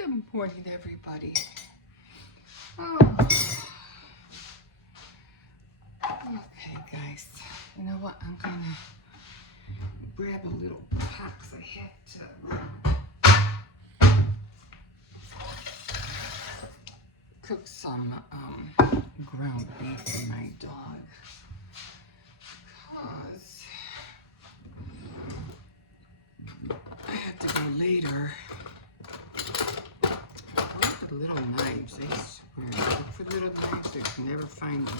Good morning, everybody. Oh. Okay, guys. You know what? I'm gonna grab a little pot because I have to cook some ground beef for my dog. Because I have to go later. Look at the little knives. I swear. Look for little knives. I can never find them.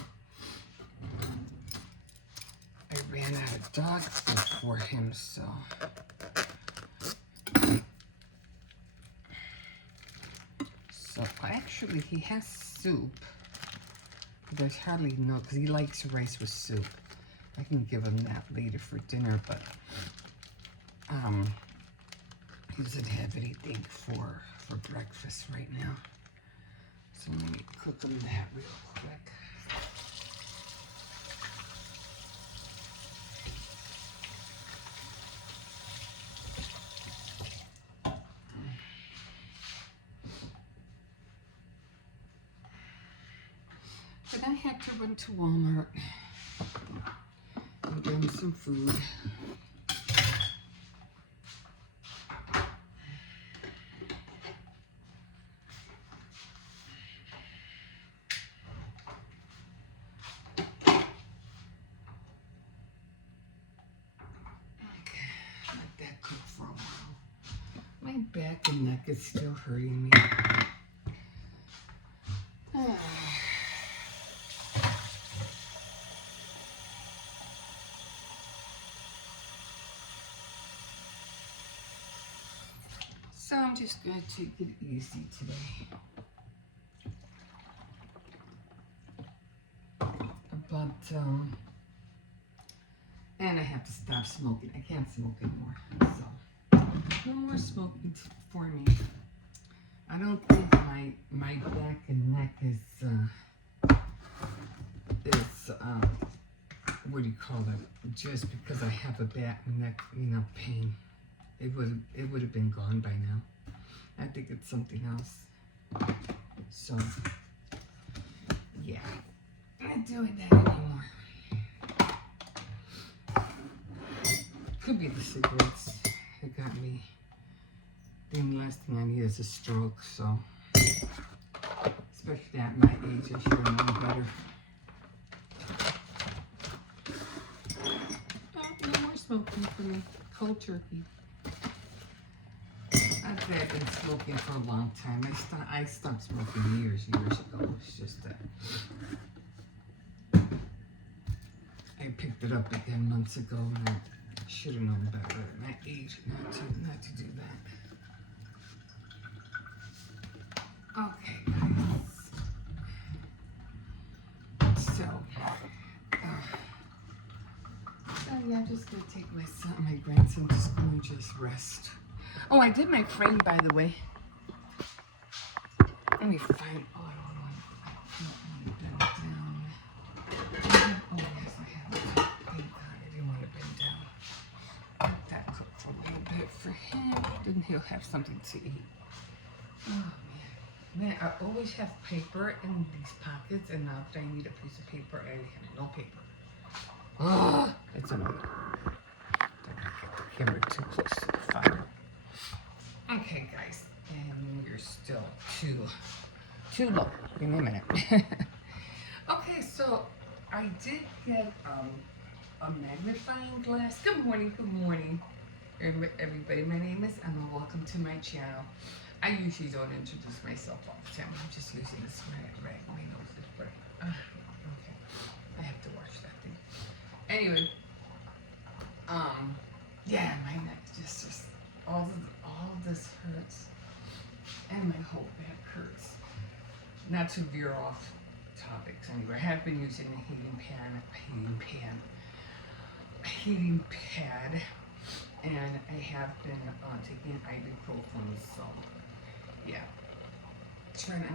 I ran out of dog food for him, so. So actually, he has soup. There's hardly no, because he likes rice with soup. I can give him that later for dinner, but he doesn't have anything for breakfast right now. So let me cook him that real quick. But I had to run to Walmart and get him some food. My back and neck is still hurting me. So I'm just going to take it easy today. But, and I have to stop smoking. I can't smoke anymore. So, no more smoking for me. I don't think my back and neck is what do you call it? Just because I have a back and neck, pain. It would have been gone by now. I think it's something else. So, yeah. I'm not doing that anymore. Could be the cigarettes that got me. The last thing I need is a stroke, so. Especially at my age, I should have known better. Oh, no more smoking for me. Cold turkey. I've been smoking for a long time. I stopped smoking years ago. It's just that I picked it up again months ago, and I should have known better at my age not to do that. Okay, guys. So yeah, I'm just gonna take my grandson to school and just rest. Oh, I did my frame, by the way. Let me find. Oh, I don't want to bend down. Oh, yes, I have it. Thank God, I didn't want to bend down. Let that cook for a little bit for him. Then he'll have something to eat. Oh, man. I always have paper in these pockets, and now that I need a piece of paper, I have no paper. Oh, it's annoying. Don't get the camera too close to the fire. Okay, guys, and you're still too low. Give me a minute. Okay, so I did get a magnifying glass. Good morning, everybody. My name is Emma. Welcome to my channel. I usually don't introduce myself all the time. I'm just using this rag. My nose is burning. Okay, I have to wash that thing. Anyway, yeah, my neck just all of this hurts, and my whole back hurts. Not to veer off topics anyway. I have been using a heating pad, and I have been taking ibuprofen. So, yeah, trying to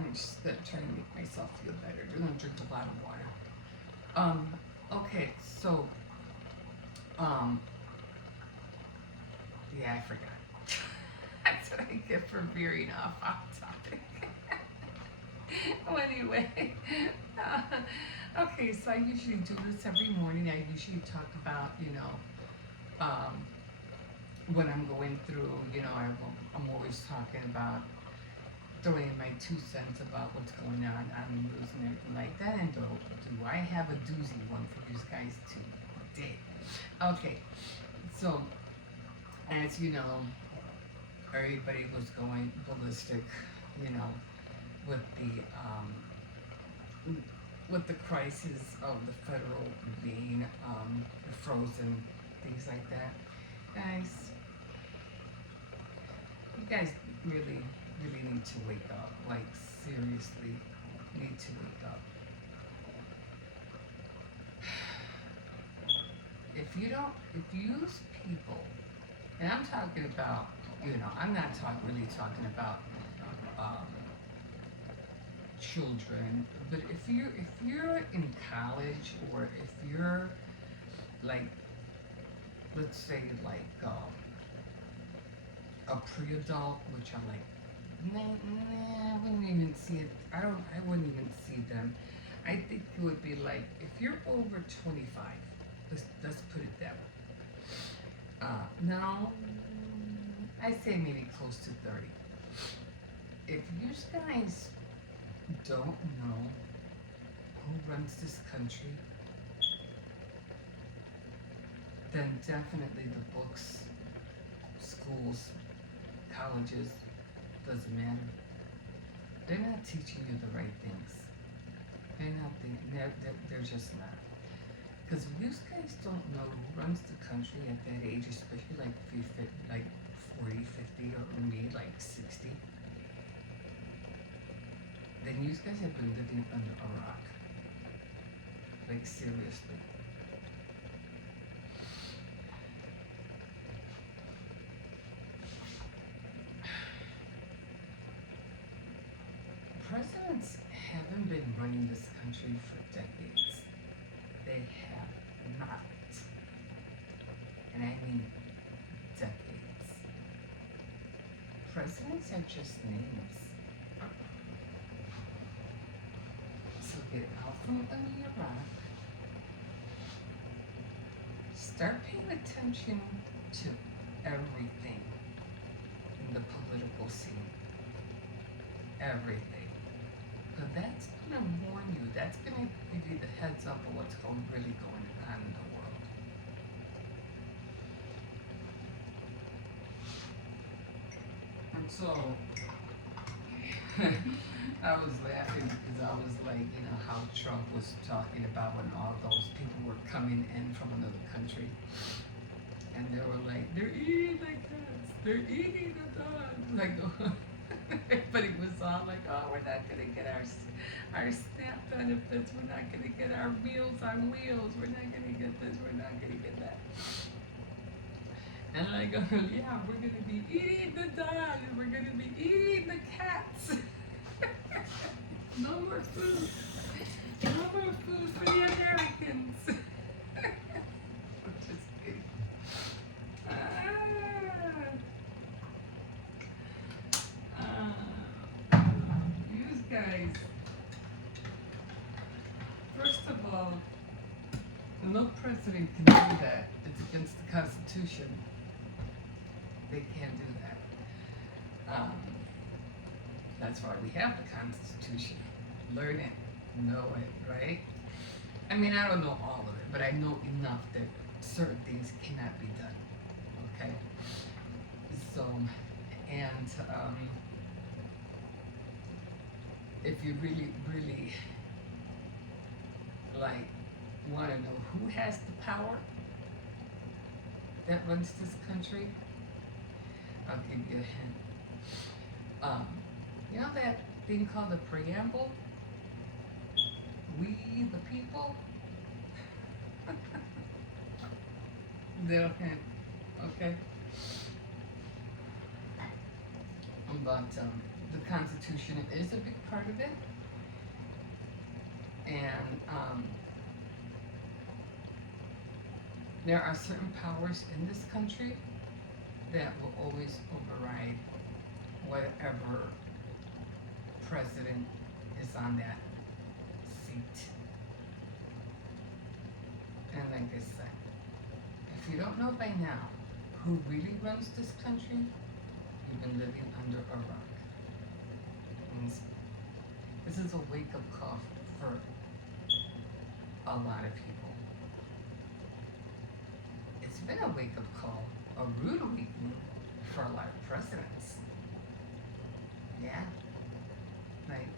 make myself feel better. I'm gonna drink a lot of water. Okay, so, yeah, I forgot. That's what I get for veering off topic. Well, anyway, okay, so I usually do this every morning. I usually talk about, um, what I'm going through. I'm always talking about throwing my 2 cents about what's going on the news and everything like that. And do I have a doozy one for you guys today? Okay, so as you know, everybody was going ballistic, you know, with the crisis of the federal being frozen, things like that. Guys, you guys really, really need to wake up. Like, seriously, need to wake up. If you people, and I'm talking about, I'm not really talking about um, children, but if you're in college, or if you're like, let's say, like a pre-adult, which I'm like, nah, I wouldn't even see it. I wouldn't even see them. I think it would be like, if you're over 25, let's put it that way. No, I say maybe close to 30. If you guys don't know who runs this country, then definitely the books, schools, colleges, doesn't matter. They're not teaching you the right things. They're just not. Because if you guys don't know who runs the country at that age, especially like if you fit like 40, 50, or maybe like 60, then you guys have been living under a rock. Like, seriously. Presidents haven't been running this country for decades. They have not. And I mean decades. Presidents are just names. So get out from under your rock. Start paying attention to everything in the political scene. Everything. Because that's going to warn you. That's going to give you the heads up of what's really going on in the world. And so, I was laughing because I was like, how Trump was talking about when all those people were coming in from another country. And they were like, they're eating the cats, they're eating the dogs. Like, but it was all like, oh, we're not going to get our SNAP benefits, we're not going to get our Meals on Wheels, we're not going to get this, we're not going to get that. And I go, yeah, we're going to be eating the dog, and we're going to be eating the cats. No more food. No more food for the Americans. Just kidding. You guys, first of all, no president can do that. It's against the Constitution. They can't do that. That's why we have the Constitution. Learn it, know it, right? I mean, I don't know all of it, but I know enough that certain things cannot be done. Okay? So, and if you really, really like want to know who has the power that runs this country, I'll give you a hint. You know that thing called the preamble? We the people? Little hint, okay? But the Constitution is a big part of it. And there are certain powers in this country that will always override whatever president is on that seat. And like I said, if you don't know by now who really runs this country, you've been living under a rock. And this is a wake-up call for a lot of people. It's been a wake-up call, a rude awakening for a lot of presidents. Yeah. Like,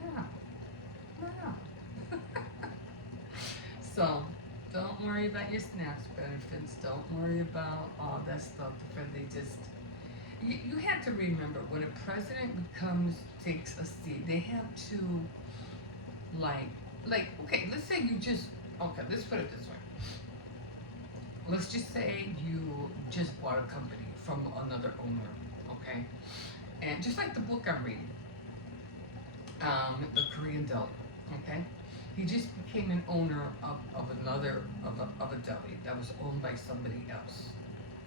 yeah. No. So, don't worry about your SNAP benefits. Don't worry about all that stuff. They just, you have to remember, when a president takes a seat, they have to, like, okay, let's say okay, let's put it this way. Let's just say you just bought a company from another owner, okay? And just like the book I'm reading, The Korean Deli, okay? He just became an owner of a deli that was owned by somebody else,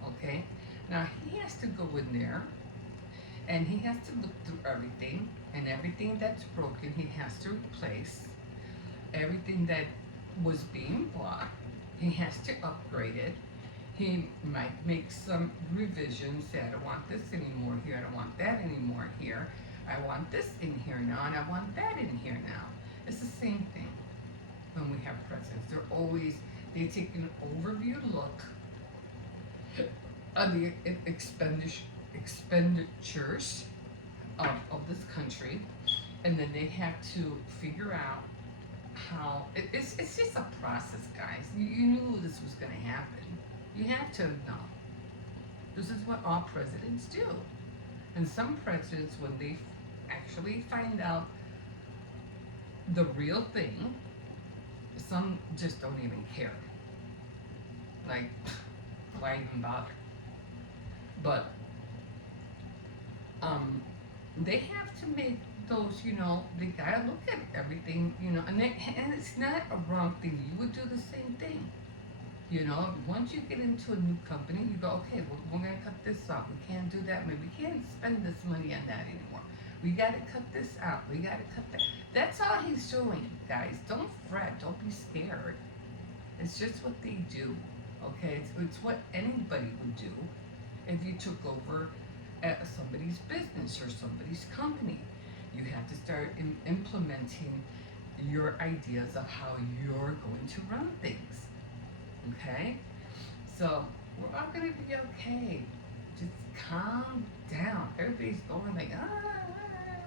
okay? Now he has to go in there and he has to look through everything, and everything that's broken he has to replace. Everything that was being bought, he has to upgrade it. He might make some revisions, say, I don't want this anymore here, I don't want that anymore here, I want this in here now, and I want that in here now. It's the same thing when we have presidents. They take an overview look at the expenditures of this country, and then they have to figure out how, it's just a process, guys. You knew this was going to happen. You have to know. This is what all presidents do. And some presidents, when they actually find out the real thing, some just don't even care. Like, why even bother? But they have to make those, they gotta look at everything, and it's not a wrong thing. You would do the same thing. Once you get into a new company, you go, okay, we're gonna cut this off. We can't do that. Maybe we can't spend this money on that anymore. We gotta cut this out. We gotta cut that. That's all he's doing, guys. Don't fret. Don't be scared. It's just what they do, okay? It's what anybody would do if you took over somebody's business or somebody's company. You have to start implementing your ideas of how you're going to run things, okay? So we're all going to be okay. Just calm down. Everybody's going like,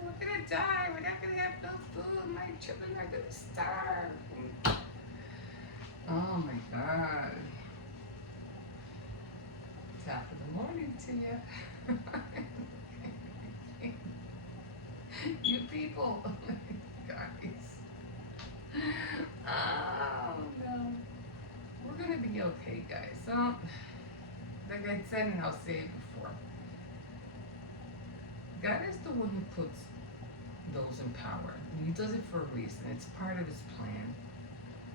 we're going to die. We're not going to have no food. My children are going to starve. Oh my God. Top of the morning to you. You people, guys. Oh no. We're gonna be okay, guys. So, like I said, and I'll say it before, God is the one who puts those in power. And he does it for a reason. It's part of his plan.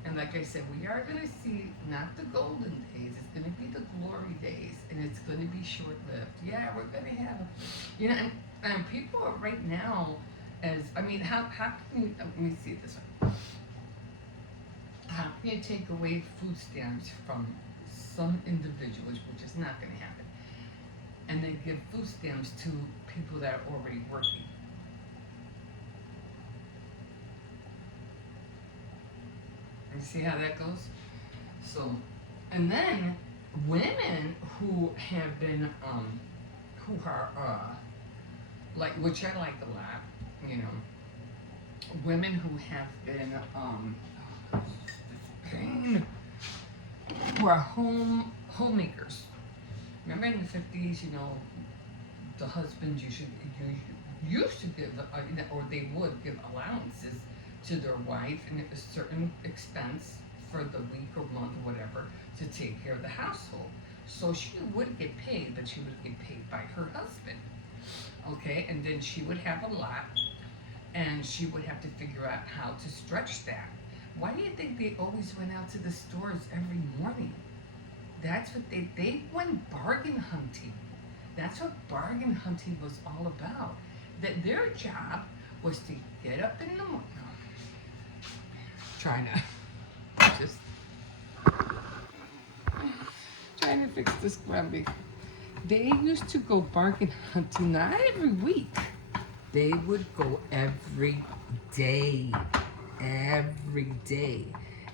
And like I said, we are going to see not the golden days, it's going to be the glory days, and it's going to be short-lived. Yeah, we're going to have, and people are right now, how can you, let me see it this way. How can you take away food stamps from some individuals, which is not going to happen, and then give food stamps to people that are already working? You see how that goes? So, and then women who have been, who are, which I like a lot, women who have been, pain, who are homemakers. Remember in the 50s, the husbands used to give, or they would give allowances to their wife, and it was certain expense for the week or month or whatever to take care of the household. So she would get paid, but she would get paid by her husband. Okay, and then she would have a lot, and she would have to figure out how to stretch that. Why do you think they always went out to the stores every morning? That's what they went bargain hunting. That's what bargain hunting was all about. That their job was to get up in the morning. Trying to just trying to fix this grumpy. They used to go bargain hunting not every week. They would go day, every day,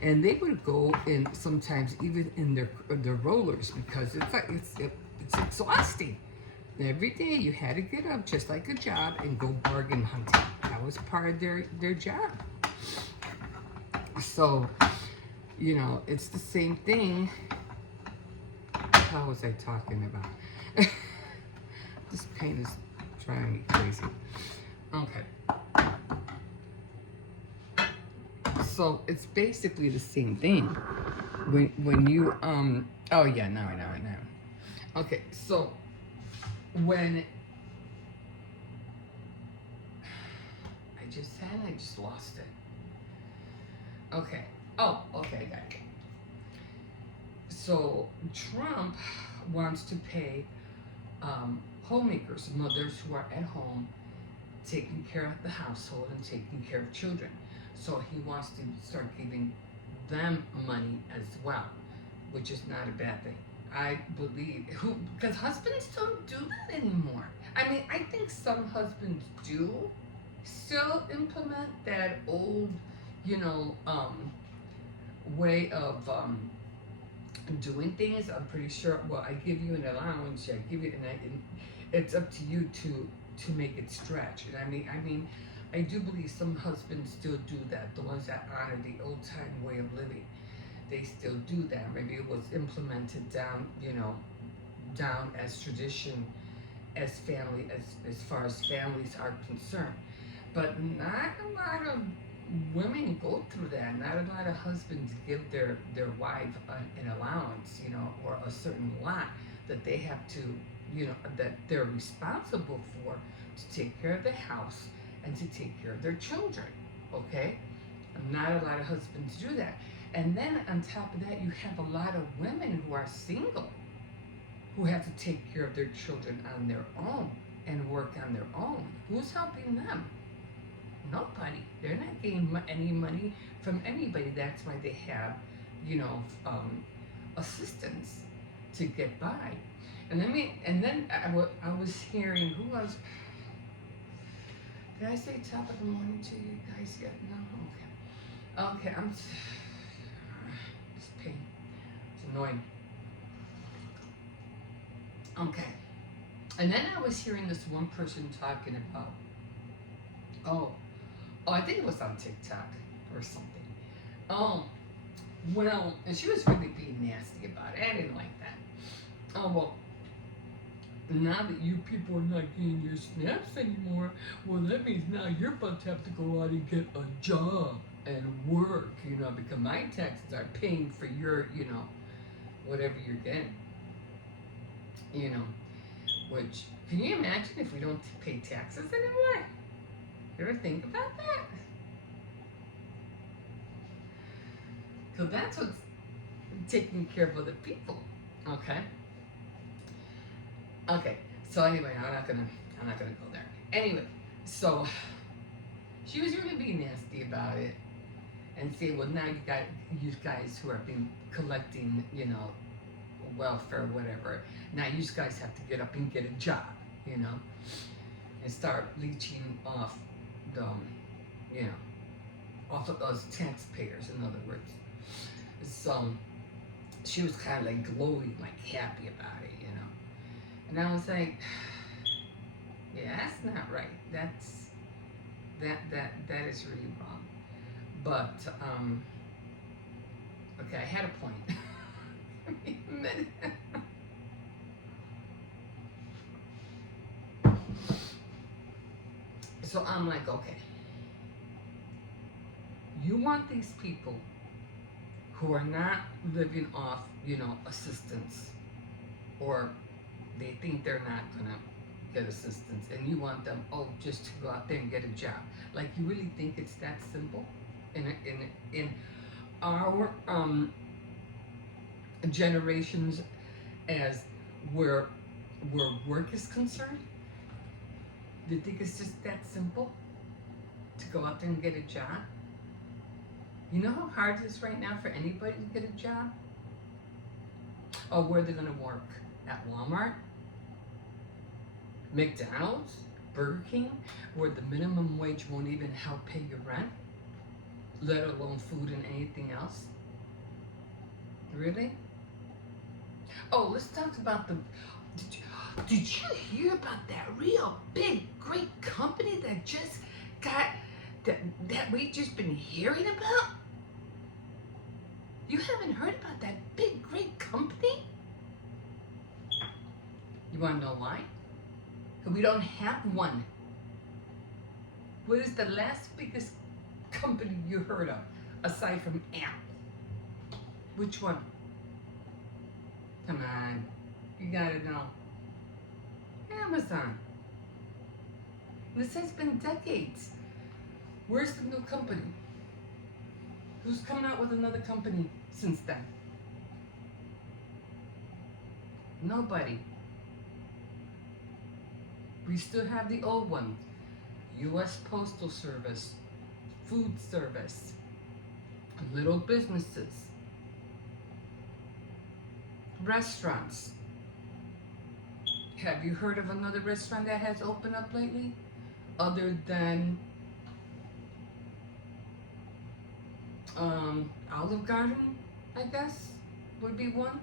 and they would go in sometimes even in their rollers because it's exhausting. Every day you had to get up just like a job and go bargain hunting. That was part of their job. So, it's the same thing. What the hell was I talking about? This pain is driving me crazy. Okay. So it's basically the same thing. When you oh yeah, now I know. Okay, so when I just lost it. Okay. Oh, okay, I got it. So Trump wants to pay homemakers, mothers who are at home, taking care of the household and taking care of children. So he wants to start giving them money as well, which is not a bad thing. I believe because husbands don't do that anymore. I mean, I think some husbands do still implement that old, way of doing things. I'm pretty sure. Well, I give you an allowance. I give you, and it's up to you to make it stretch. And I mean, I do believe some husbands still do that. The ones that honor the old time way of living, they still do that. Maybe it was implemented down, down as tradition, as family, as far as families are concerned. But not a lot of women go through that. Not a lot of husbands give their wife an allowance, or a certain lot that they have to, that they're responsible for to take care of the house and to take care of their children. Okay, not a lot of husbands do that. And then on top of that, you have a lot of women who are single, who have to take care of their children on their own and work on their own. Who's helping them? Nobody. They're not getting any money from anybody. That's why they have, assistance to get by. And then I was hearing who was. Did I say top of the morning to you guys yet? No. Okay. It's pain. It's annoying. Okay. And then I was hearing this one person talking about. Oh, I think it was on TikTok or something. Well, and she was really being nasty about it. I didn't like that. Oh, well, now that you people are not getting your snaps anymore, well, that means now you're about to have to go out and get a job and work, because my taxes are paying for your, whatever you're getting. Which, can you imagine if we don't pay taxes anymore? You ever think about that? Because that's what's taking care of other people. Okay. So anyway, I'm not gonna go there. Anyway, so she was really being nasty about it and saying, well, now you guys who have been collecting, welfare, whatever. Now you guys have to get up and get a job, and start leeching off the, off of those taxpayers, in other words. So she was kind of like glowing, like happy about it, And I was like, yeah, that's not right. That is really wrong. But okay, I had a point. So I'm like, okay, you want these people who are not living off, assistance, or they think they're not gonna get assistance, and you want them, just to go out there and get a job. Like, you really think it's that simple? In our generations, as we're where work is concerned? Do you think it's just that simple to go out there and get a job? You know how hard it is right now for anybody to get a job? Oh, where they're gonna work? At Walmart? McDonald's? Burger King? Where the minimum wage won't even help pay your rent? Let alone food and anything else? Really? Oh, let's talk about the... Did you hear about that real big, great company that just got... That we've just been hearing about? You haven't heard about that big, great company? You want to know why? Because we don't have one. What is the last biggest company you heard of, aside from Apple? Which one? Come on, you gotta know. Amazon. This has been decades. Where's the new company? Who's coming out with another company since then? Nobody. We still have the old one. U.S. Postal Service, food service, little businesses, restaurants. Have you heard of another restaurant that has opened up lately? Other than Olive Garden, I guess, would be one.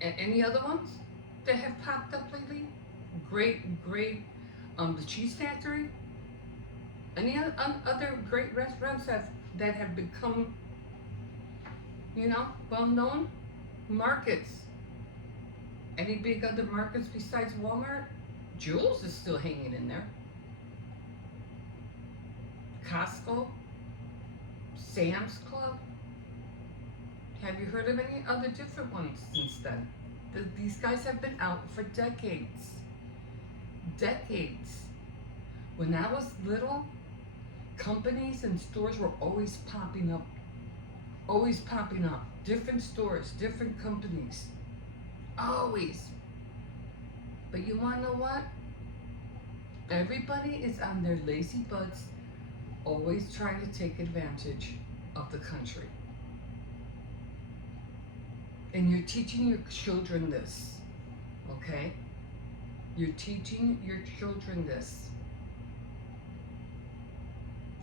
Any other ones that have popped up lately? Great, the Cheese Factory. Any other great restaurants that have become, well known? Markets. Any big other markets besides Walmart? Jewel's is still hanging in there. Costco. Sam's Club. Have you heard of any other different ones since then? These guys have been out for decades. Decades. When I was little, companies and stores were always popping up. Always popping up. Different stores, different companies. Always. But you wanna know what? Everybody is on their lazy butts, always trying to take advantage of the country. And you're teaching your children this, okay? You're teaching your children this.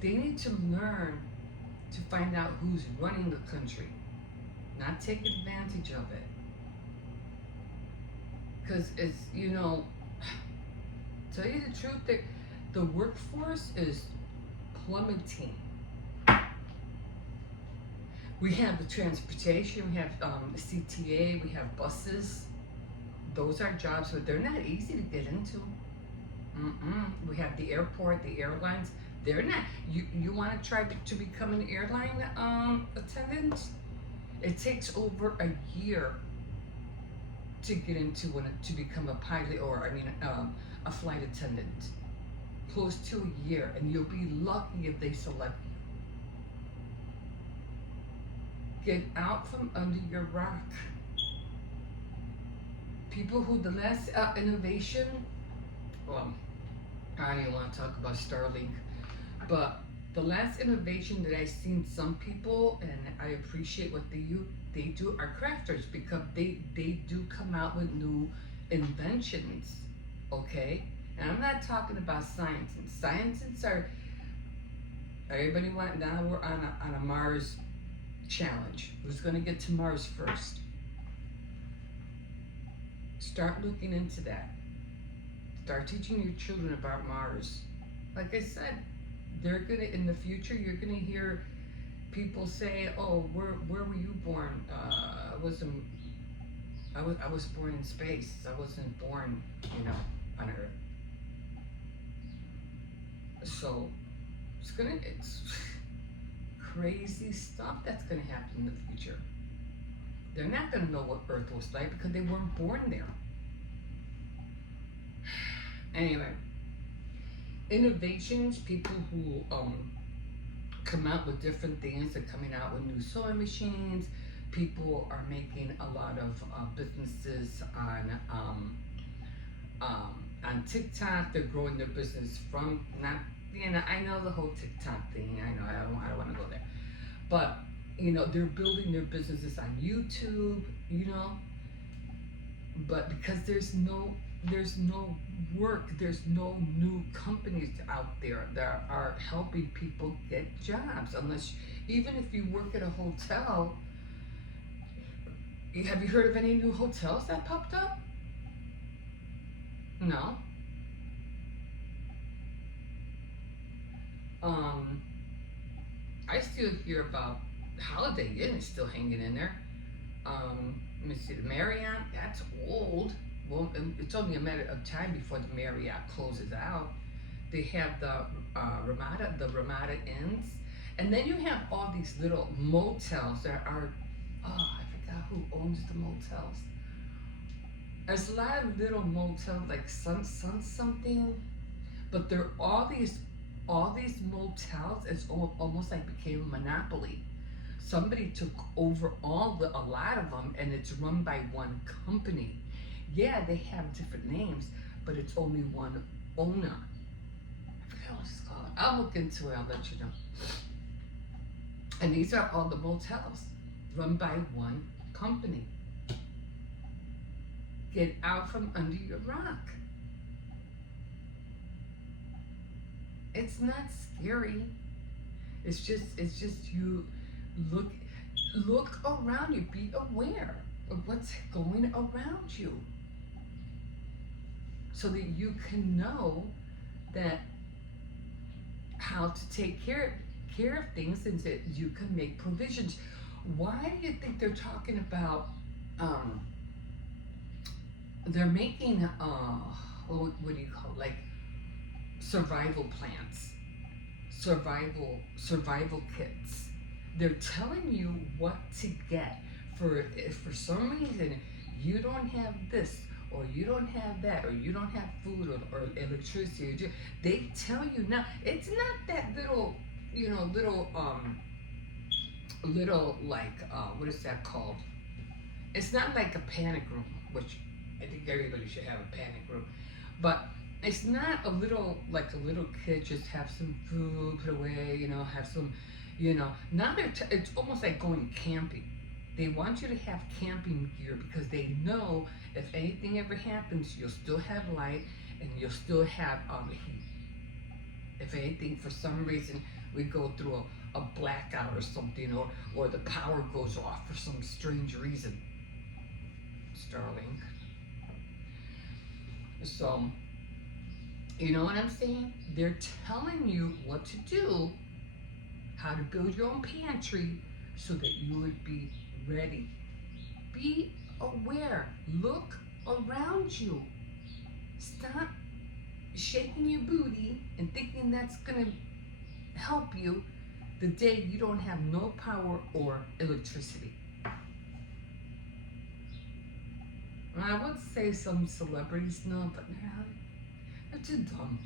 They need to learn to find out who's running the country, not take advantage of it. Because it's, tell you the truth, the workforce is plummeting. We have the transportation, we have the CTA, we have buses. Those are jobs, but they're not easy to get into. We have the airport, the airlines. They're not. You want to try to become an airline attendant? It takes over a year to get into to become a pilot, or a flight attendant. Close to a year, and you'll be lucky if they select you. Get out from under your rock. People who the last innovation, well, I don't even want to talk about Starlink, but the last innovation that I've seen some people, and I appreciate what they do are crafters, because they do come out with new inventions, okay? And I'm not talking about scientists. Scientists are, everybody now we're on a Mars challenge. Who's going to get to Mars first? Start looking into that. Start teaching your children about Mars. Like I said, they're gonna, in the future, you're gonna hear people say, "Oh, where were you born? I was born in space. I wasn't born, on Earth." So it's crazy stuff that's gonna happen in the future. They're not gonna know what Earth was like because they weren't born there. Anyway, innovations, people who come out with different things. They're coming out with new sewing machines, people are making a lot of businesses on TikTok. They're growing their business from not, I know the whole TikTok thing. I know I don't want to go there, but they're building their businesses on YouTube. But because there's no work, there's no new companies out there that are helping people get jobs. Unless, even if you work at a hotel, have you heard of any new hotels that popped up? No. Um, I still hear about Holiday Inn is still hanging in there. Let me see, the Marriott, that's old. Well, it's only a matter of time before the Marriott closes out. They have the Ramada Inns, and then you have all these little motels that are. Oh, I forgot who owns the motels. There's a lot of little motels like Sun something, but they're all these motels. It's almost like became a monopoly. Somebody took over a lot of them, and it's run by one company. Yeah, they have different names, but it's only one owner. I forget what it's called. I'll look into it. I'll let you know. And these are all the motels run by one company. Get out from under your rock. It's not scary. It's just you look around you. Be aware of what's going around you, so that you can know that how to take care of things, and that you can make provisions. Why do you think they're talking about? They're making what do you call it? Like survival plans, survival kits. They're telling you what to get if for some reason you don't have this, or you don't have that, or you don't have food, or electricity. They tell you now. It's not that little like what is that called? It's not like a panic room, which I think everybody should have a panic room, but it's not a little kid just have some food put away, have some, now it's almost like going camping. They want you to have camping gear because they know if anything ever happens, you'll still have light, and you'll still have heat. If anything, for some reason, we go through a blackout or something, or the power goes off for some strange reason. Starlink. So, you know what I'm saying? They're telling you what to do, how to build your own pantry, so that you would be ready. Be aware. Look around you. Stop shaking your booty and thinking that's going to help you the day you don't have no power or electricity. I would say some celebrities know, but they're too dumb.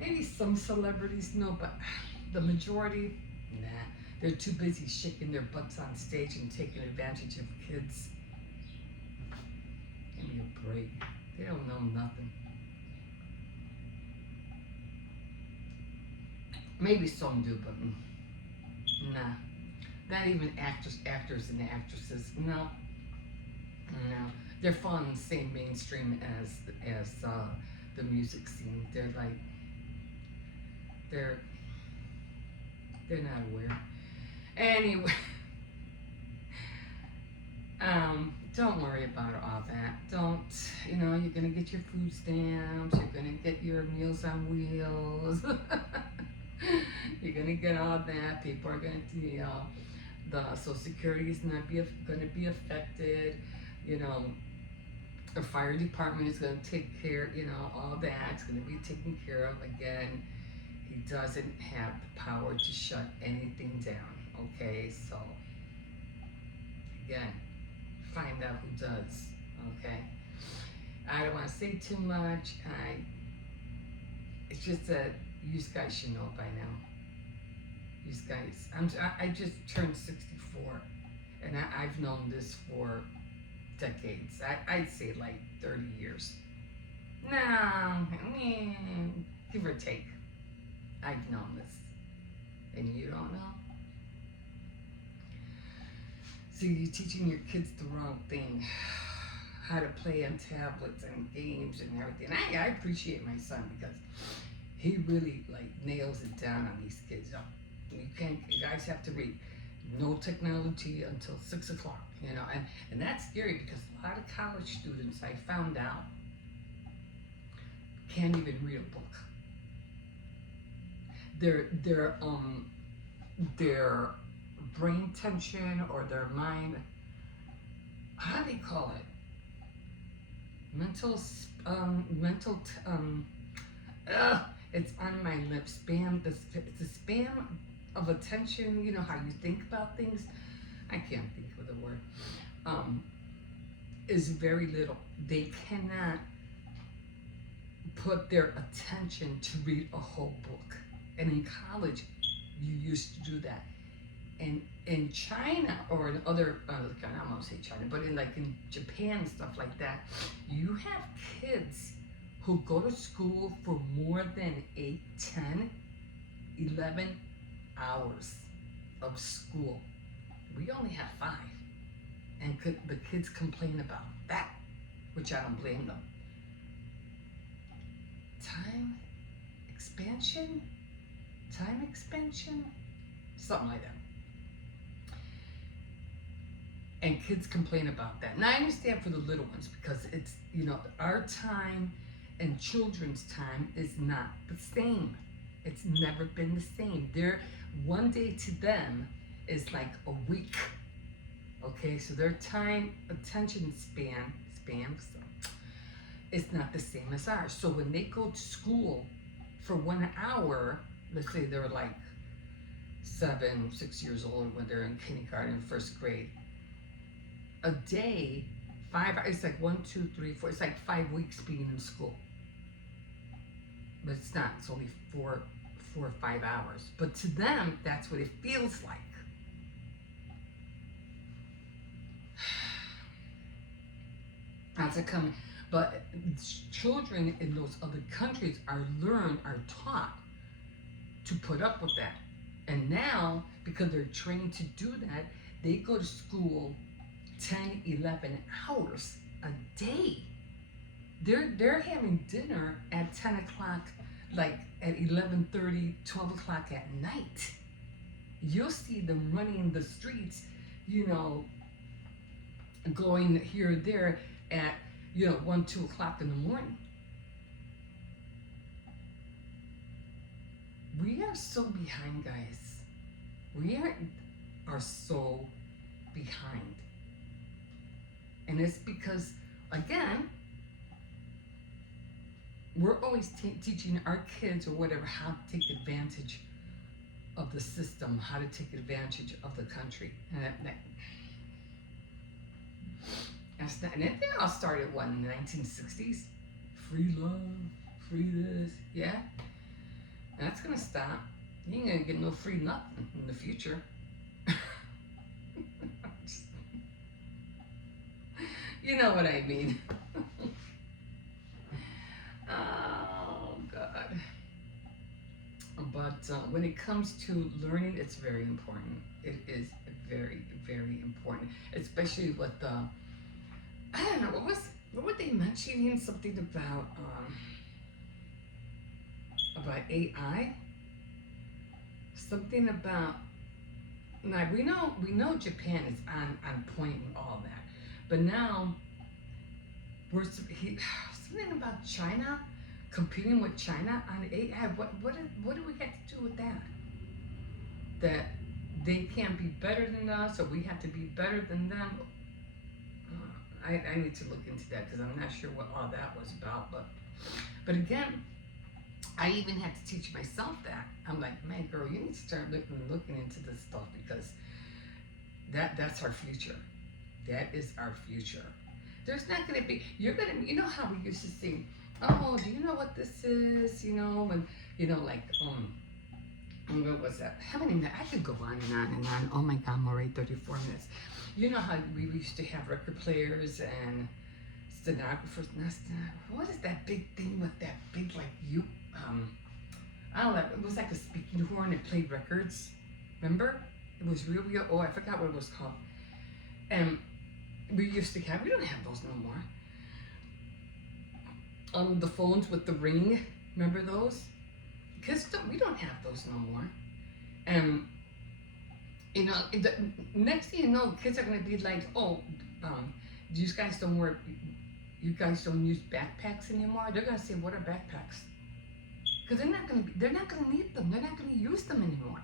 Maybe some celebrities know, but the majority, nah. They're too busy shaking their butts on stage and taking advantage of kids. Give me a break. They don't know nothing. Maybe some do, but nah. Not even actors and actresses. No. They're falling the same mainstream as the music scene. They're like they're not aware. Anyway, don't worry about all that. Don't, you're gonna get your food stamps. You're gonna get your Meals on Wheels. You're gonna get all that. People are gonna, the Social Security is not gonna be affected. The fire department is going to take care, all that's going to be taken care of. Again, he doesn't have the power to shut anything down, okay? So, again, find out who does, okay? I don't want to say too much. It's just that you guys should know by now. You guys, I just turned 64. and I've known this for decades. I'd say like 30 years. No, give or take. I've known this, and you don't know. So you're teaching your kids the wrong thing, how to play on tablets and games and everything. And I appreciate my son because he really like nails it down on these kids. You can't. You guys have to read. No technology until 6 o'clock. You know, and that's scary because a lot of college students I found out can't even read a book. Their brain tension or their mind, how do they call it? It's on my lips. Spam, the spam of attention, you know how you think about things. I can't think of the word. Is very little. They cannot put their attention to read a whole book. And in college, you used to do that. And in China or in other, I don't want to say China, but in Japan and stuff like that, you have kids who go to school for more than 8, 10, 11 hours of school. We only have 5. And the kids complain about that, which I don't blame them. Time expansion, something like that. And kids complain about that. And I understand for the little ones because it's, you know, our time and children's time is not the same. It's never been the same. One day to them is like a week. Okay, so their time, attention span, it's not the same as ours. So when they go to school for 1 hour, let's say they're like 7, 6 years old when they're in kindergarten, first grade. A day, 5, it's like 1, 2, 3, 4, it's like 5 weeks being in school. But it's not, it's only 4 or 5 hours. But to them, that's what it feels like. That's a coming. But children in those other countries are taught to put up with that. And now, because they're trained to do that, they go to school 10, 11 hours a day. They're having dinner at 10 o'clock, like at 11:30, 12 o'clock at night. You'll see them running the streets, you know, going here or there at, you know, 1, 2 o'clock in the morning. We are so behind, guys. We are so behind. And it's because, again, we're always teaching our kids or whatever how to take advantage of the system, how to take advantage of the country. And it all started, in the 1960s? Free love, free this, yeah? And that's gonna stop. You ain't gonna get no free nothing in the future. You know what I mean. Oh, God. But when it comes to learning, it's very important. It is very, very important. Especially with the, I don't know, what were they mentioning? Something about AI? Something about, now we know Japan is on point and all that. But now, something about China, competing with China on AI. What do we have to do with that? That they can't be better than us, or we have to be better than them? I need to look into that because I'm not sure what all that was about. But again, I even had to teach myself that. I'm like, man, girl, you need to start looking into this stuff because that's our future. That is our future. There's not going to be, you know how we used to sing, oh, do you know what this is? You know, and, you know, like, what was that? I could go on and on and on. Oh my God, I'm already 34 minutes. You know how we used to have record players and stenographers? Not stenographer. What is that big thing with that big like you? I don't know. It was like a speaking horn that played records. Remember? It was real. Oh, I forgot what it was called. And we used to have. We don't have those no more. The phones with the ring. Remember those? Kids don't. We don't have those no more. And you know, next thing you know, kids are gonna be like, oh, you guys don't wear. You guys don't use backpacks anymore. They're gonna say, what are backpacks? Because they're not gonna need them. They're not gonna use them anymore.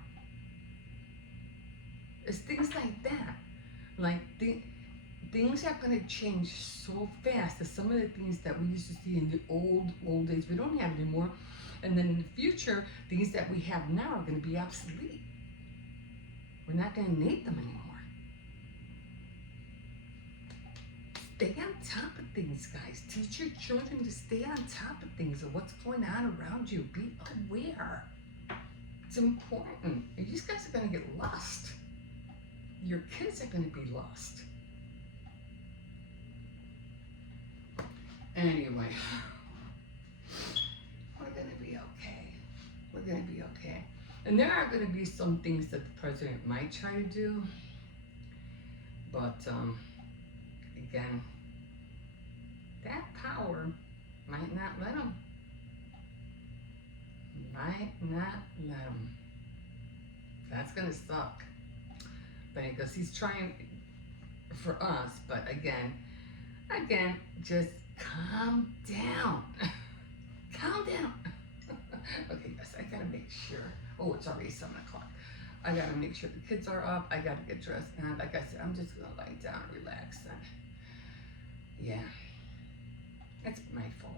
It's things like that. Like things are gonna change so fast. That some of the things that we used to see in the old days we don't have anymore. And then in the future, things that we have now are gonna be obsolete. We're not gonna need them anymore. Stay on top of things, guys. Teach your children to stay on top of things, of what's going on around you. Be aware. It's important. These guys are going to get lost. Your kids are going to be lost. Anyway, we're going to be okay. We're going to be okay. And there are going to be some things that the president might try to do. But, again, that power might not let him. Might not let him. That's gonna suck. But because he's trying for us, but again, just calm down. Calm down. Okay, yes, I gotta make sure. Oh, it's already 7 o'clock. I gotta make sure the kids are up. I gotta get dressed. And like I said, I'm just gonna lie down and relax. And yeah, that's my fault.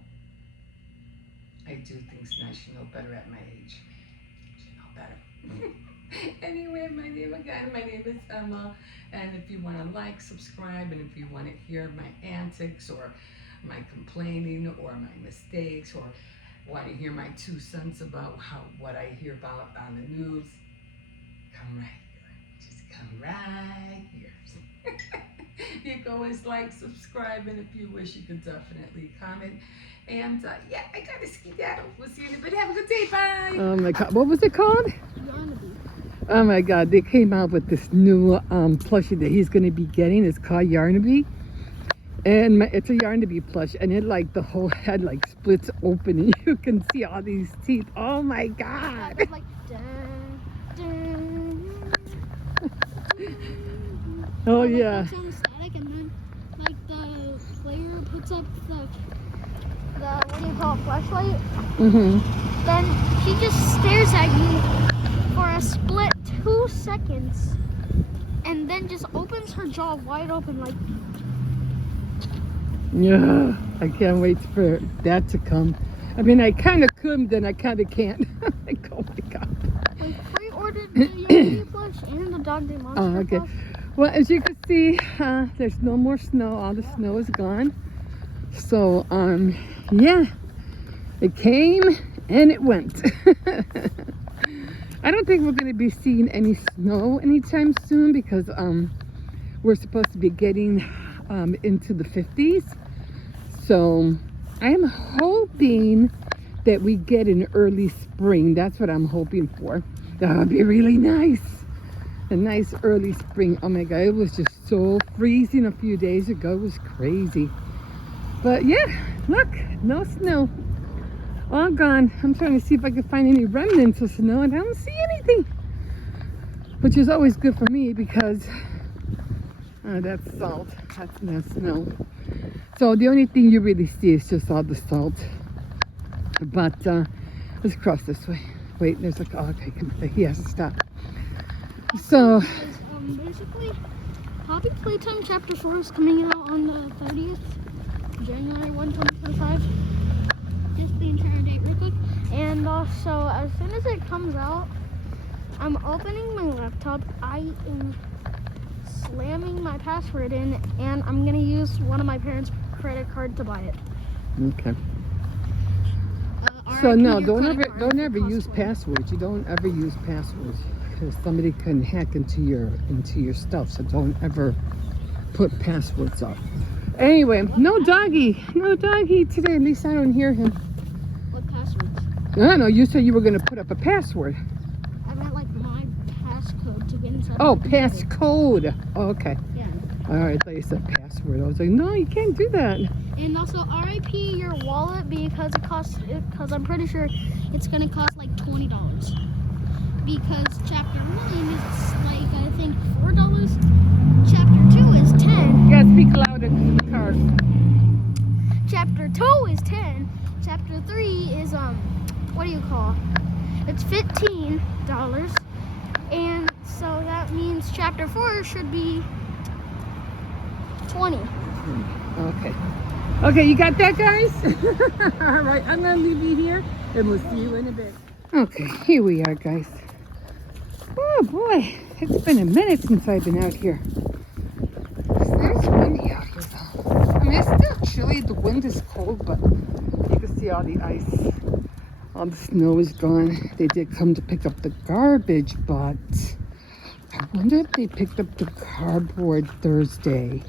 I do things and I should know better at my age. I should know better. Anyway, my name is Emma. And if you want to like, subscribe, and if you want to hear my antics or my complaining or my mistakes or want to hear my 2 cents about what I hear about on the news, come right here. Just come right here. You can always like, subscribe, and if you wish, you can definitely comment. And yeah, I gotta skedaddle. We'll see you in a bit. Have a good day. Bye. Oh my God, what was it called? Yarnaby. Oh my God, they came out with this new plushie that he's gonna be getting. It's called Yarnaby. And it's a Yarnaby plush, and it like the whole head like splits open, and you can see all these teeth. Oh my God! It's like dun, dun, Oh like, yeah. puts on the static, and then like the player puts up the what do you call it, flashlight? Then he just stares at you for a split 2 seconds, and then just opens her jaw wide open like. Yeah, I can't wait for that to come. I mean, I kind of could, then I kind of can't. Like, oh my God. I pre-ordered the Yarnaby plush and the Dog Day Monster Oh, okay. plush. Well, as you can see, there's no more snow. All the snow is gone. So, yeah, it came and it went. I don't think we're going to be seeing any snow anytime soon because we're supposed to be getting into the 50s. So I am hoping that we get an early spring. That's what I'm hoping for. That would be really nice. A nice early spring. Oh my God, it was just so freezing a few days ago. It was crazy. But yeah, look, no snow. All gone. I'm trying to see if I can find any remnants of snow, and I don't see anything. Which is always good for me because that's salt. That's not snow. So the only thing you really see is just all the salt. But let's cross this way. Wait, there's like, oh, okay, he has to stop. So Basically, Poppy Playtime Chapter 4 is coming out on the 30th, January 1, 2025. Just the entire date real quick. And so as soon as it comes out, I'm opening my laptop. I am slamming my password in, and I'm gonna use one of my parents' credit card to buy it. okay. So no, don't ever use passwords. You don't ever use passwords. because somebody can hack into your stuff. So don't ever put passwords up. Anyway, no doggy today. At least I don't hear him. What passwords? I don't know. You said you were going to put up a password. I meant like my passcode to get inside. Oh, my computer. passcode. Oh, okay. Yeah. All right, I thought you said password. I was like, no, you can't do that. And also RIP your wallet because because I'm pretty sure it's gonna cost like $20. Because chapter 9 is like I think $4. Chapter 2 is 10. Yeah, speak louder to the car. Chapter 2 is 10. Chapter 3 is what do you call? It's $15. And so that means chapter 4 should be 20. Okay. Okay, you got that, guys? All right, I'm going to leave you here, and we'll see you in a bit. Okay, here we are, guys. Oh, boy. It's been a minute since I've been out here. It's windy out here, though. I mean, it's still chilly. The wind is cold, but you can see all the ice. All the snow is gone. They did come to pick up the garbage, but I wonder if they picked up the cardboard Thursday.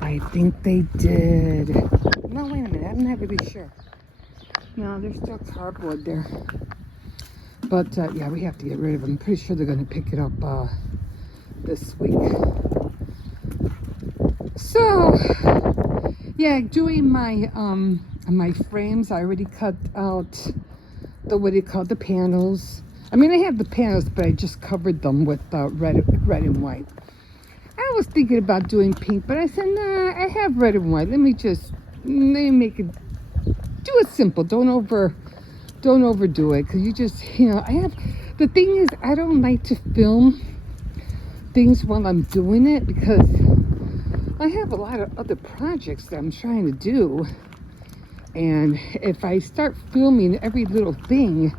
I think they did. No, wait a minute. I'm not really sure. No, there's still cardboard there. But, yeah, we have to get rid of them. I'm pretty sure they're going to pick it up this week. So, yeah, doing my my frames, I already cut out the, what do you call it, the panels. I mean, I have the panels, but I just covered them with red and white. I was thinking about doing pink, but I said, nah, I have red and white. Let me make it, do it simple. Don't overdo it, because you just, the thing is, I don't like to film things while I'm doing it, because I have a lot of other projects that I'm trying to do, and if I start filming every little thing,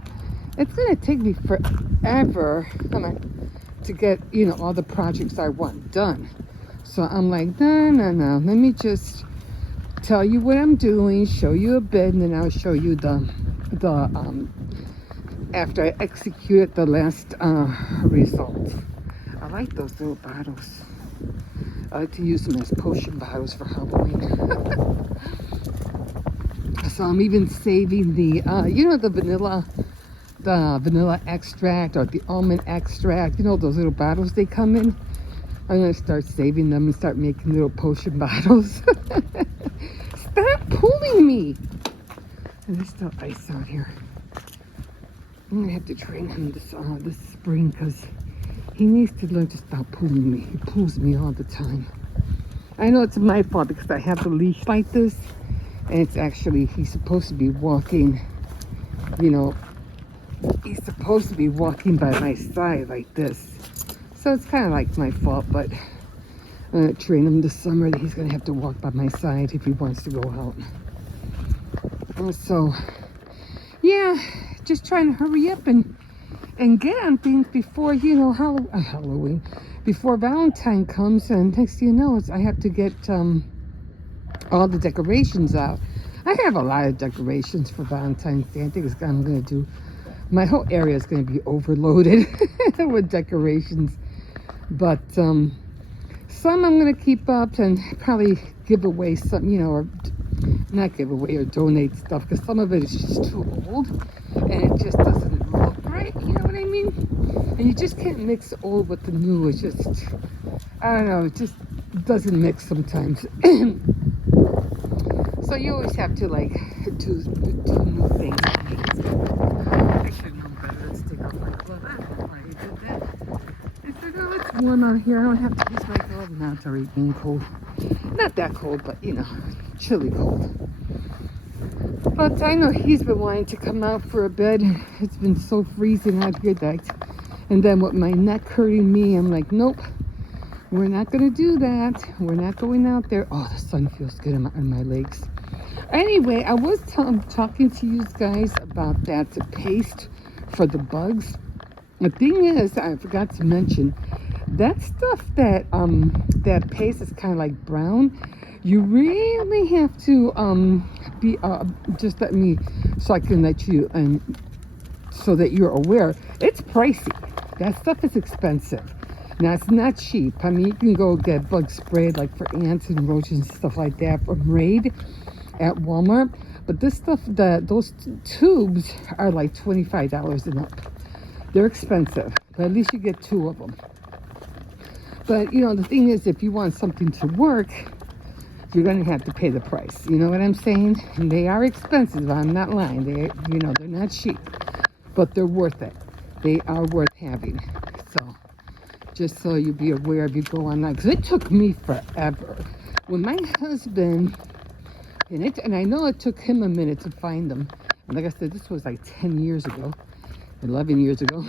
it's going to take me forever to get, all the projects I want done. So I'm like, no. Let me just tell you what I'm doing, show you a bit, and then I'll show you the after I executed the last results. I like those little bottles. I like to use them as potion bottles for Halloween. So I'm even saving the, the vanilla extract or the almond extract, those little bottles they come in. I'm going to start saving them and start making little potion bottles. Stop pulling me! And there's still ice out here. I'm going to have to train him this spring, because he needs to learn to stop pulling me. He pulls me all the time. I know it's my fault because I have the leash like this, and it's actually, he's supposed to be walking, he's supposed to be walking by my side like this. So it's kind of like my fault, but I'm going to train him this summer that he's going to have to walk by my side if he wants to go out. So, yeah, just trying to hurry up and get on things before, Halloween, before Valentine comes, and next thing you know, I have to get all the decorations out. I have a lot of decorations for Valentine's Day. I think I'm going to do, my whole area is going to be overloaded with decorations. But some I'm going to keep up and probably give away some, or not give away or donate stuff, because some of it is just too old and it just doesn't look right, you know what I mean? And you just can't mix the old with the new. It's just, I don't know, it just doesn't mix sometimes. So you always have to do new things. I should know better. Let's take off my glove. I don't know why you did that. I said, oh, it's warm out here. I don't have to use my glove. Now it's already being cold. Not that cold, but chilly cold. But I know he's been wanting to come out for a bit. It's been so freezing out here and then with my neck hurting me, I'm like, nope, we're not going to do that. We're not going out there. Oh, the sun feels good on my legs. Anyway, I was talking to you guys about that paste for the bugs. The thing is, I forgot to mention, that stuff that paste is kind of like brown. You really have to be just let me, so I can let you so that you're aware. It's pricey. That stuff is expensive. Now, it's not cheap. I mean, you can go get bug spray like for ants and roaches and stuff like that from Raid at Walmart. But this stuff, those tubes are like $25 and up. They're expensive, but at least you get 2 of them. But, you know, the thing is, if you want something to work, you're going to have to pay the price. You know what I'm saying? And they are expensive. I'm not lying. They're not cheap, but they're worth it. They are worth having. So, just so you be aware if you go online, because it took me forever. When my husband, and I know it took him a minute to find them. And like I said, this was like 10 years ago, 11 years ago.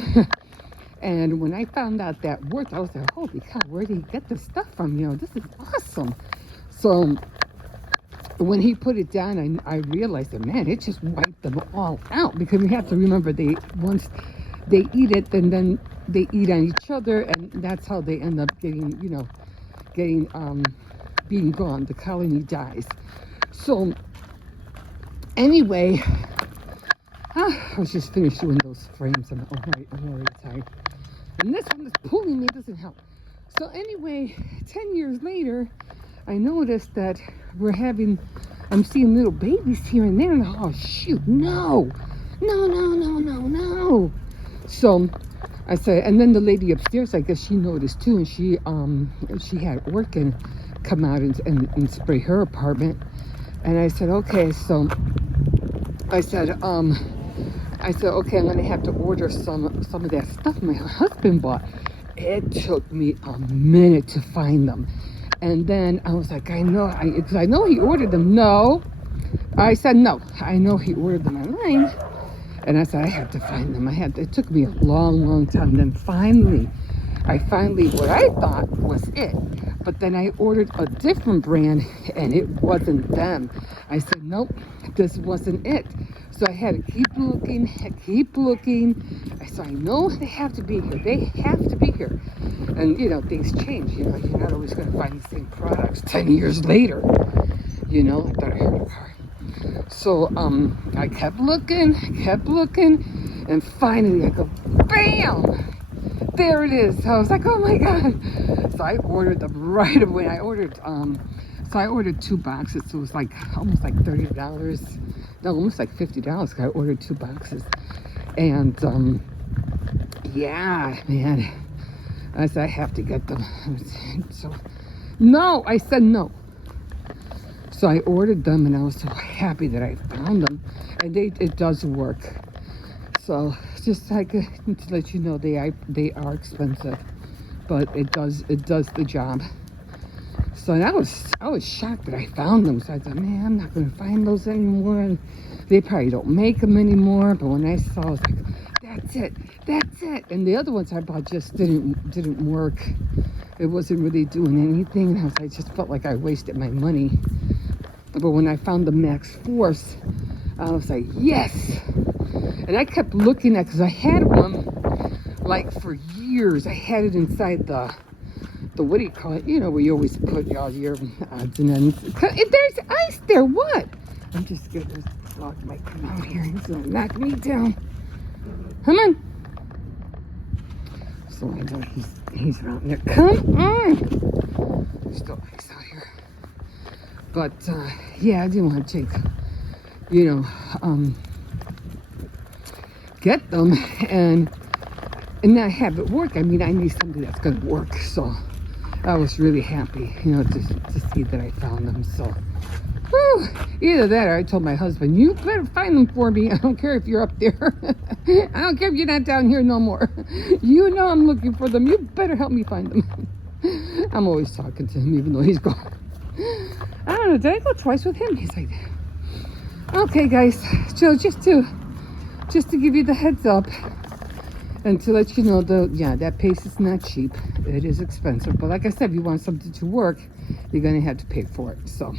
And when I found out that worked, I was like, holy cow, where did he get this stuff from? You know, this is awesome. So when he put it down, I realized that, man, it just wiped them all out. Because we have to remember, once they eat it, then they eat on each other, and that's how they end up getting being gone. The colony dies. So anyway, I was just finished doing those frames, and I'm already tired. And this one is pulling me, doesn't help. So anyway, 10 years later, I noticed that I'm seeing little babies here and there, and oh shoot, no. So I said, and then the lady upstairs, I guess she noticed too, and she had Orkin come out and spray her apartment. And I said, okay, so I said, okay, I'm gonna have to order some of that stuff my husband bought. It took me a minute to find them. And then I was like, I know he ordered them. No. I said, no, I know he ordered them online. And I said, I have to find them. It took me a long time. Then finally, what I thought was it. But then I ordered a different brand, and it wasn't them. I said, nope, this wasn't it. So I had to keep looking. So I know they have to be here. And, you know, things change. You know, you're not always going to find the same products 10 years later. You know, I thought I heard a car. So I kept looking, and finally I go, bam! There it is. I was like, oh my God. So I ordered them right away. I ordered 2 boxes. So it was like almost like $30. No, almost like $50. I ordered 2 boxes. And yeah, man. I said, I have to get them. So, no, I said no. So I ordered them, and I was so happy that I found them. And it does work. So just like to let you know, they are expensive, but it does the job. So I was shocked that I found them. So I thought, man, I'm not going to find those anymore. And they probably don't make them anymore. But when I saw, I was like, that's it. And the other ones I bought just didn't work. It wasn't really doing anything. And I just felt like I wasted my money. But when I found the Max Force, I was like, yes. And I kept looking at, because I had one like for years. I had it inside the what do you call it? You know, where you always put all your odds and ends. There's ice there. What? I'm just scared this dog might come out here. He's gonna knock me down. Come on. So I know he's around there. Come on. There's still ice out here. But yeah, I didn't want to take, get them and not have it work. I mean, I need something that's going to work. So I was really happy, to see that I found them. So whew, either that or I told my husband, you better find them for me. I don't care if you're up there. I don't care if you're not down here no more. You know I'm looking for them. You better help me find them. I'm always talking to him even though he's gone. I don't know, did I go twice with him? He's like, okay guys, so just to give you the heads up and to let you know, that paste is not cheap. It is expensive, but like I said, if you want something to work, you're gonna have to pay for it. So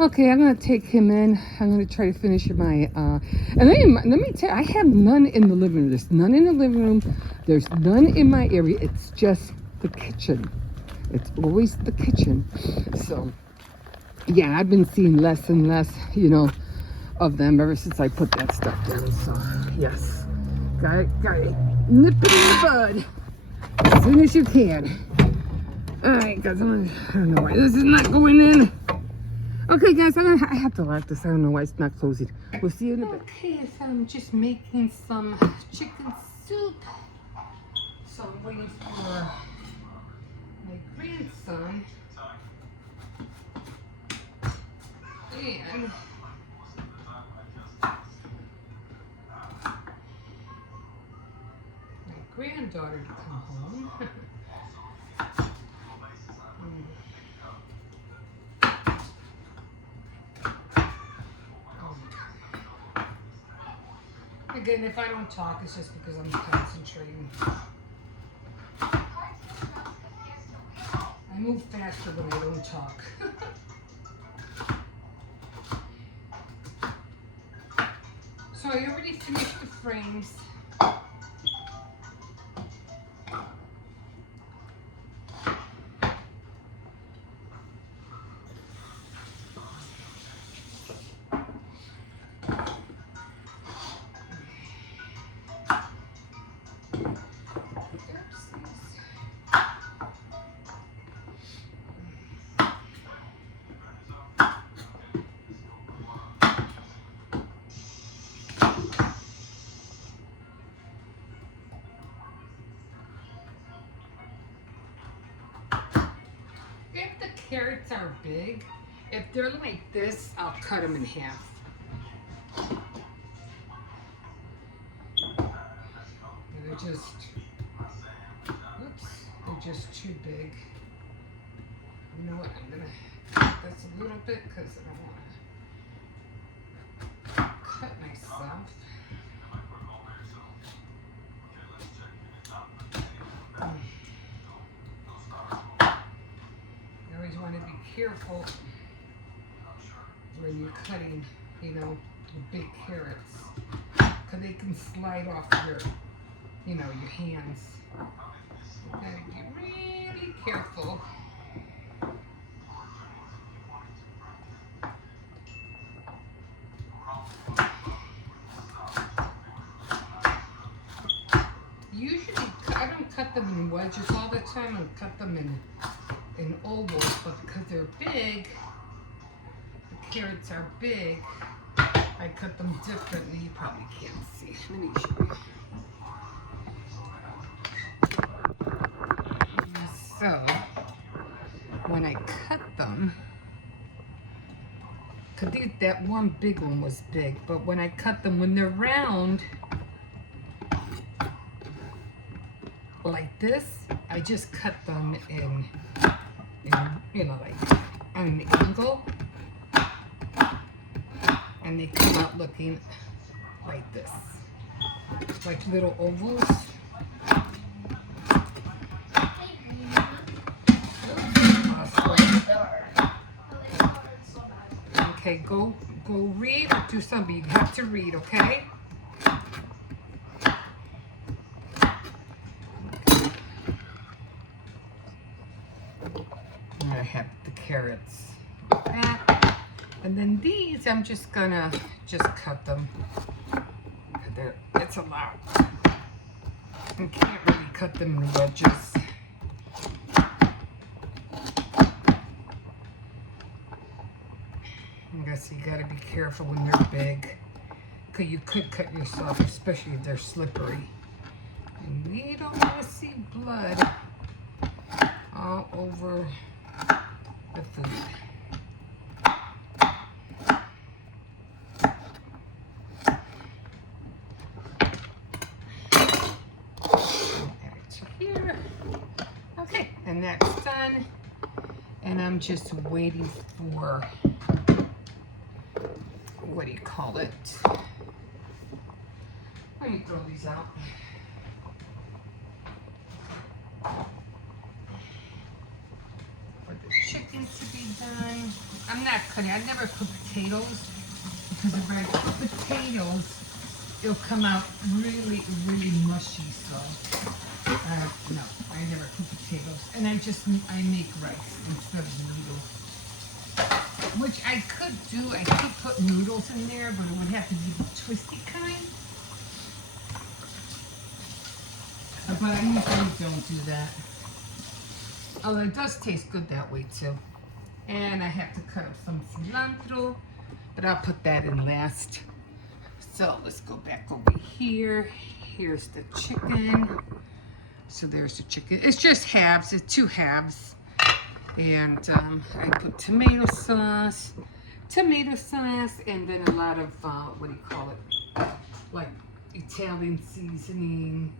okay, I'm gonna take him in. I'm gonna try to finish my and let me tell you, I have none in the living room. There's none in the living room. There's none in my area. It's just the kitchen. It's always the kitchen. So yeah, I've been seeing less and less, of them ever since I put that stuff down. So yes, got it. nip it in the bud as soon as you can. Alright, guys, I don't know why this is not going in. Okay, guys, I have to lock this. I don't know why it's not closing. We'll see you in a bit. Okay, so I'm just making some chicken soup. So I'm waiting for my grandson. And my granddaughter to come home. Again, if I don't talk, it's just because I'm concentrating. I move faster when I don't talk. So I already finished the frames. If the carrots are big, if they're like this, I'll cut them in half. They're just, oops, they're just too big. You know what, I'm gonna cut this a little bit because I don't want to cut myself. You want to be careful when you're cutting, you know, the big carrots, because they can slide off your, you know, your hands. You gotta be really careful. Usually, I don't cut them in wedges all the time. I cut them in ovals, but because they're big, the carrots are big, I cut them differently. You probably can't see. Let me show you. So, when I cut them, because that one big one was big, but when I cut them, when they're round, like this, I just cut them in you know, like on an angle, and they come out looking like this, like little ovals. Okay, go read or do something. You have to read, okay? I have the carrots like that. And then these, I'm just gonna cut them. It's a lot. You can't really cut them in wedges. I guess you gotta be careful when they're big, because you could cut yourself, especially if they're slippery. And we don't want to see blood all over the food. Here. Okay, and that's done. And I'm just waiting for, what do you call it? Let me throw these out. For the chicken to be done. I'm not cutting. I never cook potatoes, because if I cook potatoes, it'll come out really, really mushy. So, no, I never cook potatoes. And I make rice instead of noodles. Which I could do. I could put noodles in there, but it would have to be the twisty kind. but I usually don't do that. Although it does taste good that way too. And I have to cut up some cilantro, but I'll put that in last. So let's go back over here. Here's the chicken. So there's the chicken. It's just halves. It's 2 halves. And I put tomato sauce, and then a lot of, what do you call it? Like Italian seasoning,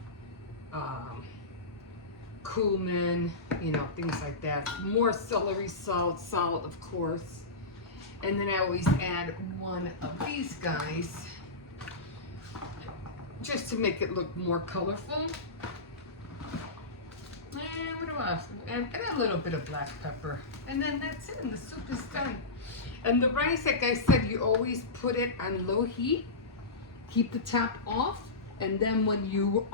cumin, you know, things like that. More celery salt, of course. And then I always add one of these guys just to make it look more colorful. And what else? And a little bit of black pepper. And then that's it, and the soup is done. And the rice, like I said, you always put it on low heat. Keep the top off. And then when you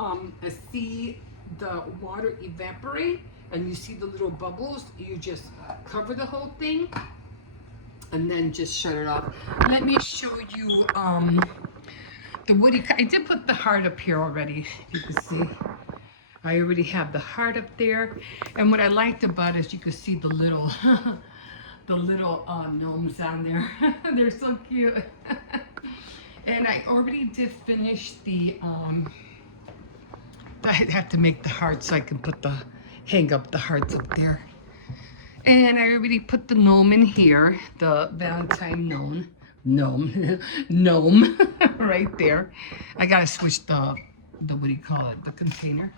see the water evaporate and you see the little bubbles, you just cover the whole thing and then just shut it off. Let me show you the woody. I did put the heart up here already, if you can see. I already have the heart up there. And what I liked about it is you can see the little gnomes on there. They're so cute. And I already did finish the, I have to make the hearts so I can put hang up the hearts up there. And I already put the gnome in here, the Valentine gnome right there. I gotta switch the what do you call it, the container.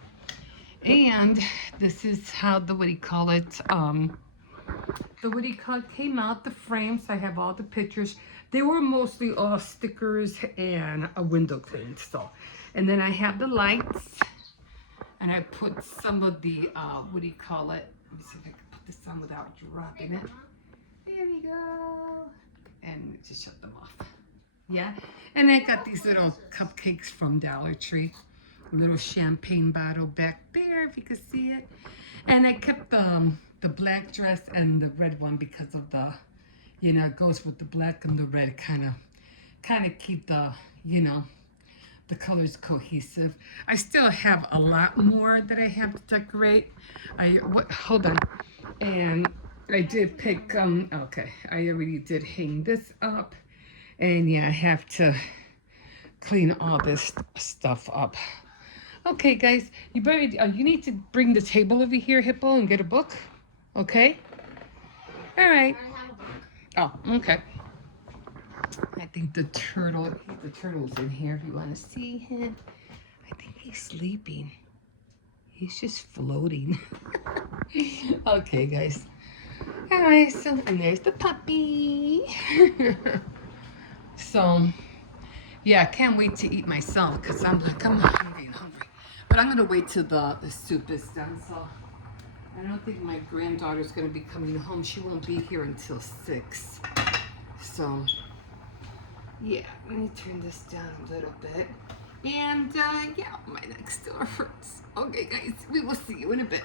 And this is how the what do you call it, came out, the frames. I have all the pictures. They were mostly all stickers and a window clean. So, and then I have the lights, and I put some of the what do you call it? Let me see if I can put this on without dropping it. There we go. And just shut them off. Yeah. And I got these little cupcakes from Dollar Tree. A little champagne bottle back there, if you can see it. And I kept the black dress and the red one because of the, you know, it goes with the black and the red, kind of keep the, you know, the colors cohesive. I still have a lot more that I have to decorate. Hold on. And I did pick, okay, I already did hang this up. And yeah, I have to clean all this stuff up. Okay, guys, you need to bring the table over here, Hippo, and get a book. Okay? All right. Oh, okay. I think the turtle's in here if you want to see him. I think he's sleeping. He's just floating. Okay, guys. All right, so, and there's the puppy. So, yeah, I can't wait to eat myself because I'm hungry. But I'm going to wait till the soup is done. So I don't think my granddaughter's going to be coming home. She won't be here until 6. So, yeah, let me turn this down a little bit. And, yeah, my neck still hurts. Okay, guys, we will see you in a bit.